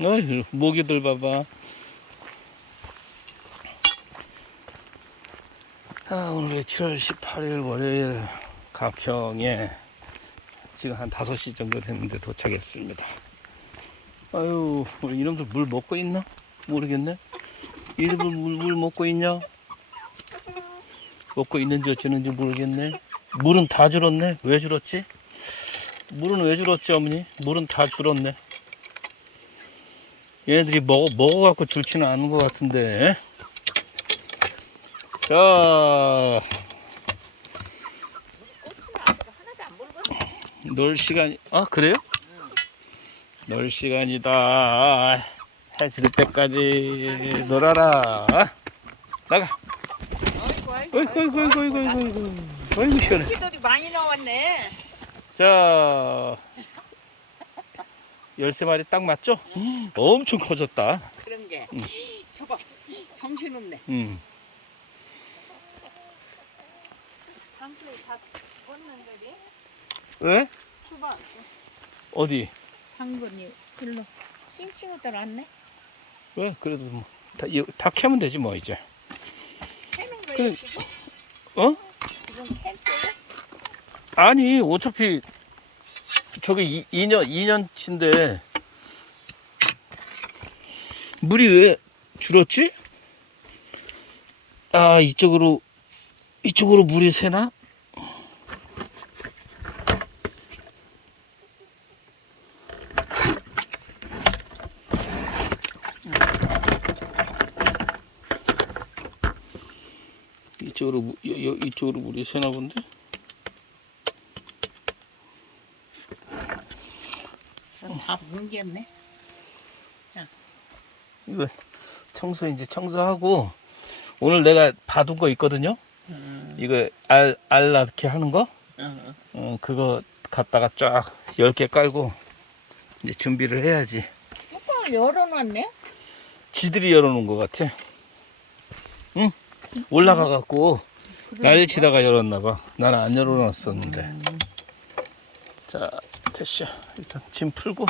어이, 모기들 봐봐. 아, 오늘 7월 18일 월요일 가평에 지금 한 5시 정도 됐는데 도착했습니다. 아유, 이놈들 물 먹고 있나? 모르겠네. 이놈들 물, 물 먹고 있냐? 먹고 있는지 어쩌는지 모르겠네. 물은 다 줄었네. 왜 줄었지? 물은 왜 줄었지, 어머니? 물은 다 줄었네. 얘네들이 먹어, 먹어갖고 줄지는 않은 것 같은데. 자. 놀 시간, 아, 그래요? 놀 시간이다. 해질 때까지 놀아라. 나가. 어이구, 어이구, 어이구, 어이구, 어이구, 어이구. 어이구, 시원해. 많이 나왔네. 자, 13마리 딱 맞죠? 엄청 커졌다. 그런 게. 응. 저봐 정신없네. 음. 방수에 다 꽂는데 왜? 수박 어디? 당근이 글로 싱싱히 들어왔네. 왜? 그래도 뭐, 다, 이- 다 캐면 되지 뭐, 이제. 캐는 그래. 거예요 지금? 어? 지금 캔 거예요? 아니, 어차피, 저게 2년, 2년 치인데, 물이 왜 줄었지? 아, 이쪽으로, 이쪽으로 물이 새나? 이쪽으로, 이쪽으로 물이 새나 본데? 다 뭉개네. 이거 청소 이제 청소하고 오늘 내가 봐둔 거 있거든요. 음, 이거 알 알라게 하는 거. 어. 어, 그거 갖다가 쫙 10개 깔고 이제 준비를 해야지. 뚜껑을 열어놨네. 지들이 열어놓은 것 같아. 응? 올라가 갖고 난리 치다가 열었나 봐. 나는 안 열어놨었는데. 자, 됐어 일단 짐 풀고